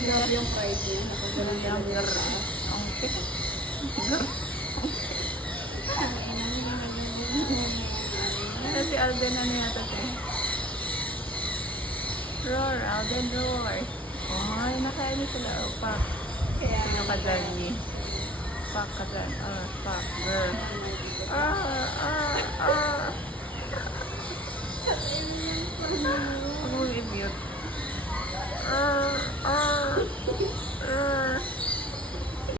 Grabe yung card niya. Nakagalang Ang talaga. gar. Ang tik. Gar. Si Alden na niya ito. Roar, Alden, roar. Ay, nakain sila. Oh, pak. Sino ka dyan, ni? Pak ka dyan. Pak, girl. Huwag mong i-mute.